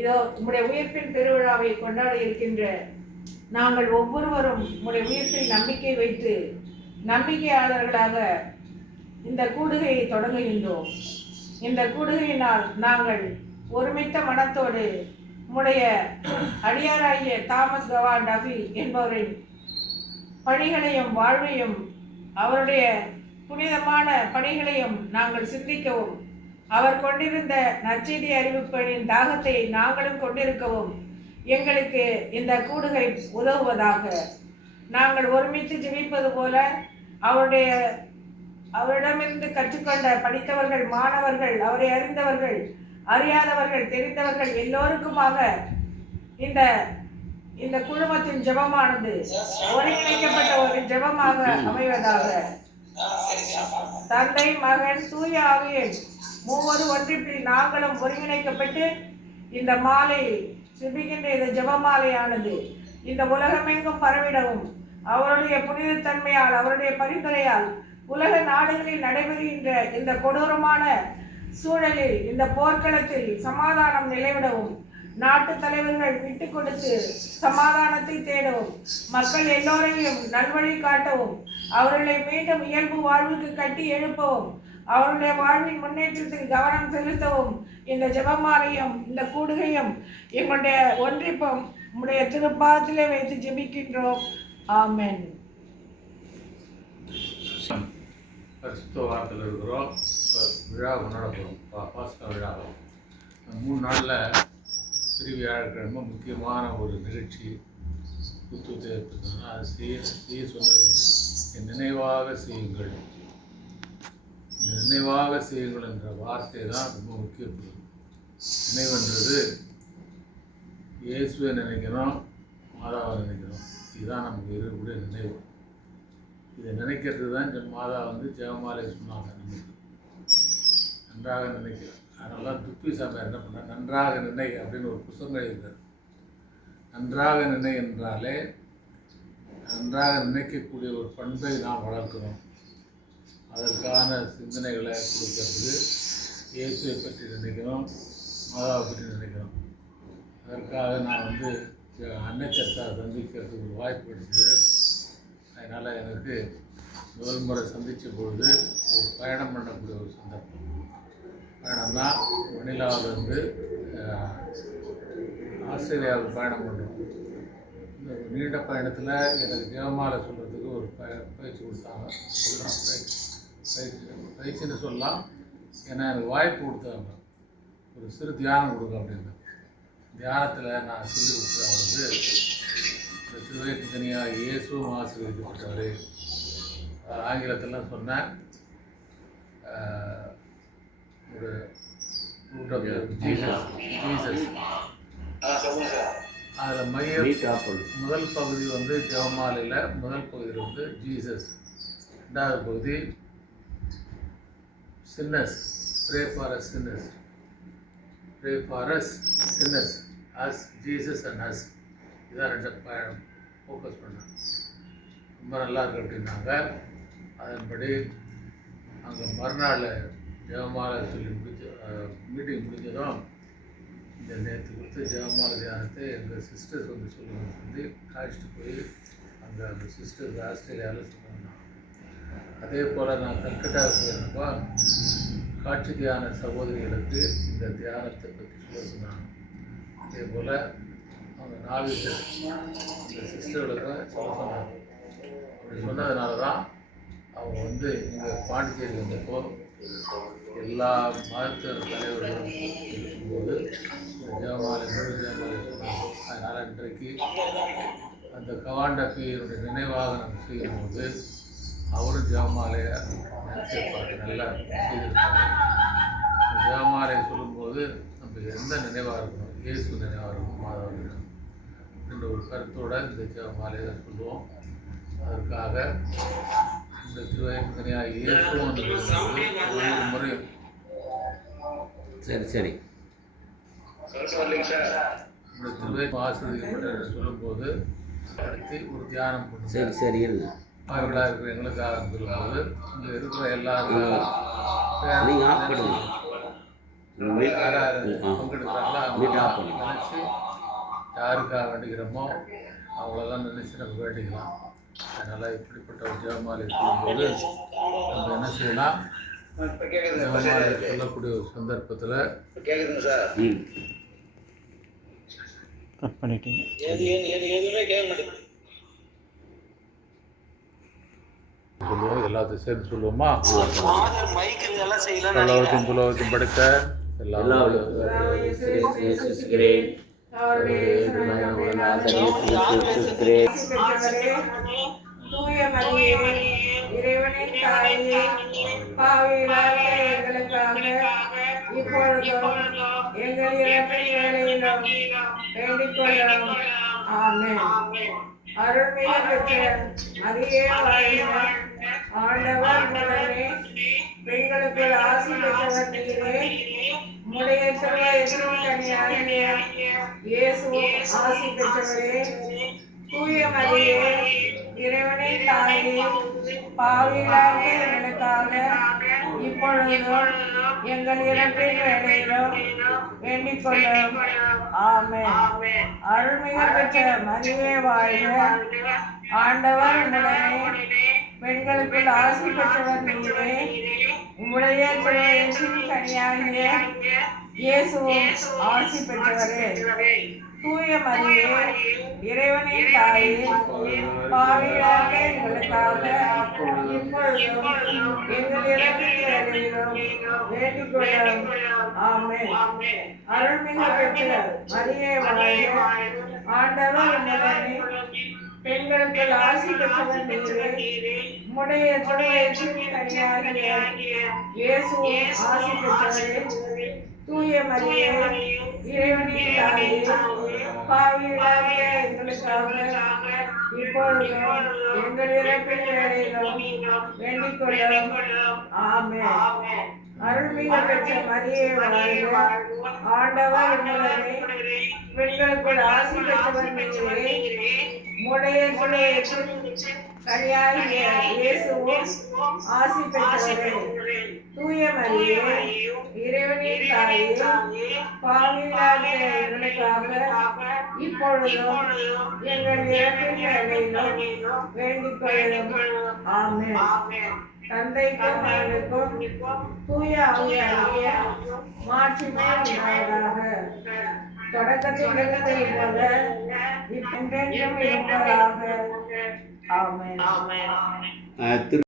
இதோ உம்முடைய உயிர்ப்பின் பெருவிழாவை கொண்டாட இருக்கின்ற நாங்கள் ஒவ்வொருவரும் உம்முடைய உயிர்ப்பில் நம்பிக்கை வைத்து நம்பிக்கையாளர்களாக இந்த கூடுகையை தொடங்குகின்றோம். இந்த கூடுகையினால் நாங்கள் ஒருமித்த மனத்தோடு உம்முடைய அடியாராகிய தாமஸ் கவான் டஃபி என்பவரின் பணிகளையும் வாழ்வையும் அவருடைய புனிதமான பணிகளையும் நாங்கள் சிந்திக்கவும், அவர் கொண்டிருந்த நற்செய்தி அறிவிப்பனின் தாகத்தை நாங்களும் கொண்டிருக்கவும் எங்களுக்கு இந்த கூடுகை உதவுவதாக. நாங்கள் ஒருமித்து ஜெபிப்பது போல அவரிடமிருந்து கற்றுக்கொண்ட படித்தவர்கள், மாணவர்கள், அவரை அறிந்தவர்கள், அறியாதவர்கள், தெரிந்தவர்கள் எல்லோருக்குமாக இந்த இந்த குழுமத்தின் ஜெபமானது ஒருங்கிணைக்கப்பட்ட ஒரு ஜெபமாக அமைவதாக. தந்தை, மகன், தூய ஆவியின் மூவரு ஒன்றிப்பில் நாங்களும் ஒருங்கிணைக்கப்பட்டு இந்த மாலை ஜெபிக்கின்ற இந்த ஜெபமாலையானது இந்த உலகமெங்கும் பரவிடவும், அவருடைய புனிதத்தன்மையால், அவருடைய பரிந்துரையால் உலக நாடுகளில் நடைபெறுகின்ற இந்த கொடூரமான சூழலில், இந்த போர்க்களத்தில் சமாதானம் நிலைவிடவும், நாட்டு தலைவர்கள் விட்டு கொடுத்து சமாதானத்தை தேடவும், மக்கள் எல்லோரையும் நல்வழி காட்டவும், அவர்களை மீண்டும் இயல்பு வாழ்வுக்கு கட்டி எழுப்பவும், அவருடைய வாழ்வின் முன்னேற்றத்தில் கவனம் செலுத்தவும் இந்த ஜெபமாலையும் இந்த கூடுகையும் எங்களுடைய ஒன்றிப்பும் உம்முடைய திருப்பாதத்திலே வைத்து ஜெபிக்கின்றோம். ஆமென். வாரத்தில் இருக்கிறோம். விழா கொண்டாட போகிறோம். பாஸ்கா விழா 3 நாளில் பெரிய வியாழக்கிழமை முக்கியமான ஒரு நிகழ்ச்சி புத்துவத்தை ஏற்படுத்தினா அது செய்ய சொன்னது என் நினைவாக செய்யுங்கள். இந்த நினைவாக செய்யுங்கள் என்ற வார்த்தை தான் ரொம்ப முக்கியப்படுது. நினைவுன்றது இயேசுவை நினைக்கணும், மாதாவை நினைக்கணும். இதுதான் நமக்கு இருக்கக்கூடிய நினைவு. இதை நினைக்கிறது தான் மாதா ஜெபமாலை சொன்னாங்க. நமக்கு நன்றாக நினைக்கிறேன். அதனால தான் துப்பி சாமியார் என்ன பண்ணார், நன்றாக நினை அப்படின்னு ஒரு புத்தகம் எழுதினார். நன்றாக நினை என்றாலே நன்றாக நினைக்கக்கூடிய ஒரு பண்பை நாம் வளர்க்கணும். அதற்கான சிந்தனைகளை கொடுக்கறது இயேசுவை பற்றி நினைக்கணும், மாதாவை பற்றி நினைக்கணும். அதற்காக நான் அன்னை தெரசா சந்திக்கிறதுக்கு ஒரு வாய்ப்பு கிடைச்சது. அதனால் எனக்கு முதல் முறை சந்தித்த பொழுது ஒரு பயணம் பண்ணக்கூடிய ஒரு சந்தர்ப்பம். பயணம்னா மணிலாவிலிருந்து ஆஸ்திரேலியாவுக்கு பயணம் பண்ணுறோம். இந்த நீண்ட பயணத்தில் எனக்கு ஜெபமாலை சொல்கிறதுக்கு ஒரு பயிற்சி கொடுத்தாங்க. பயிற்சின்னு சொல்லலாம். ஏன்னா எனக்கு வாய்ப்பு கொடுத்தாங்க, ஒரு சிறு தியானம் கொடுக்க அப்படின்னு. தியானத்தில் நான் சொல்லி கொடுத்தேன் அவருக்கு, இந்த திருவயத்து தனியாக இயேசுவும் ஆசீர்வதிக்கப்பட்டவர். ஆங்கிலத்திலாம் சொன்னேன். ஒரு ஜீசஸ் அதில் முதல் பகுதி ஜெபமாலையில் முதல் பகுதியில் ஜீசஸ், ரெண்டாவது பகுதி sinners, pray for us sinners, pray for us sinners, us Jesus and us. இதான் 2 பயணம் ஃபோக்கஸ் பண்ணேன். ரொம்ப நல்லா இருக்கு அப்படின்னாங்க. அதன்படி அங்கே மறுநாள் ஜெபமாலை சொல்லி மீட்டிங் முடிஞ்சதும் இந்த நேற்று கொடுத்த ஜெபமாலை தியானத்தை எங்கள் சிஸ்டர்ஸ் சொல்லுவாங்க சொல்லி காய்ச்சிட்டு போய் அந்த சிஸ்டர்ஸ் ஆஸ்திரேலியாவில் சொன்னாங்க. அதே போல் நான் கல்கட்டாவுக்கு போயிருந்தப்போ காட்சி தியான சகோதரிகளுக்கு இந்த தியானத்தை பற்றி சொல்ல சொன்னாங்க. அதே போல் அவங்க நாவிசர் இந்த சிஸ்டர்களுக்கு சொல்ல சொன்னாங்க. அப்படி சொன்னதுனால தான் அவங்க இங்கே பாண்டிச்சேரி வந்தப்போ எல்லா மதத்தர் தலைவர்களும் இருக்கும்போது ஜெபமாலை முழு ஜெபமாலை சொன்னாங்க. அதனால் இன்றைக்கு அந்த கவான் டஃபியினுடைய நினைவாக நம்ம செய்யும்போது அவரும் ஜெபமாலையை நினைச்சிருப்பார், நல்லா செய்திருப்பார். ஜெபமாலை சொல்லும்போது நம்ம எந்த நினைவாக இருக்கணும், இயேசு நினைவாக இருக்கணும், மாதவ நினைவு என்ற ஒரு கருத்தோடு இந்த ஜெபமாலையை சொல்லுவோம். அதற்காக இந்த திருவயத்தனியாக இயேசுவும் ஒவ்வொரு முறையும் சரி இந்த திருவை ஆசிரியப்பட்ட சொல்லும்போது அடுத்து ஒரு தியானம் பண்ணுவோம். சரி அவர்களாக இருக்கிற எங்களுக்காக சொல்லும்போது இங்கே இருக்கிற எல்லாரும் யார் யார் பங்கெடுக்கிறாங்களோ அவங்க நினச்சி யாருக்காக வேண்டிக்கிறோமோ அவ்வளோதான் நினச்சி நம்ம வேண்டிக்கலாம். அதனால் இப்படிப்பட்ட ஒரு ஜெபமாலை இருக்கும்போது நம்ம என்ன செய்யலாம், ஜெபமாலை சொல்லக்கூடிய ஒரு சந்தர்ப்பத்தில் கட் பண்ணிட்டீங்க. சொல்லுவோம், எல்லாத்தையும் சேர்ந்து சொல்லுவோமா? புலவத்தையும் படைத்த தூய மரியே, இறைவனின் தாயே, பாவிகளாகிய எங்களுக்காக இப்பொழுதும் எங்கள் இறப்பின் வேளையிலும் வேண்டிக் கொள்ளும். ஆமென். அருள்மிகு பெற்ற மரியே வாழ்க, ஆண்டவர் உடனே பெண்களுக்கு ஆசி பெற்றவர் நீரே, உம்முடைய திருவயிற்றின் கனியாகிய இயேசுவும் ஆசி பெற்றவரே. தூய மரியே, இறைவனின் தாயே, பாவிகளாகிய எங்களுக்காக இப்பொழுதும் எங்கள் இறப்பின் வேளையிலும் வேண்டிக் கொள்ளும். ஆமென். அருள்மிகு பெற்ற மரியே வாழ்க, ஆண்டவர் உடனே பெண்களுக்குள் ஆசி பெற்றவர் நீரே, உம்முடைய திருவயிற்றின் கனியாகிய இயேசுவும் ஆசி பெற்றவரே. தூய மரியே, இறைவனின் தாயே, பாவிகளாகிய எங்களுக்காக இப்பொழுதும் எங்கள் இறப்பின் வேளையிலும் வேண்டிக் கொள்ளும். ஆமென். அருள்மிகு பெற்ற மரியே வாழ்க, ஆண்டவர் உடனே பெண்களுக்குள் ஆசி பெற்றவர் நீரே, உம்முடைய திருவயிற்றின் கனியாகிய இயேசுவும் ஆசி பெற்றவரே. தூய மரியே, இறைவனின் தாயே, பாவிகளாகிய எங்களுக்காக இப்பொழுதும் எங்கள் இறப்பின் வேளையிலும் வேண்டிக் கொள்ளும். ஆமென். அருள்மிகு பெற்ற மரியே வாழ்க, ஆண்டவர் உடனே பெண்களுக்குள் ஆசி பெற்றவர் நீரே, உம்முடைய திருவயிற்றின் கனியாகிய இயேசுவும் ஆசி பெற்றவரே. தூய மரியே, இறைவனின் தாயே, பாவிகளாகிய எங்களுக்காக இப்பொழுதும் எங்கள் இறப்பின் வேளையிலும் வேண்டிக் கொள்ளும். ஆமென். தந்தைக்கும் மகனுக்கும் தூய ஆவியாகிய மாட்சிமை உண்டாவதாக. தொடக்கத்தில் இருந்ததை போல இப்பென்றும் இருப்பதாக. ஆமென்.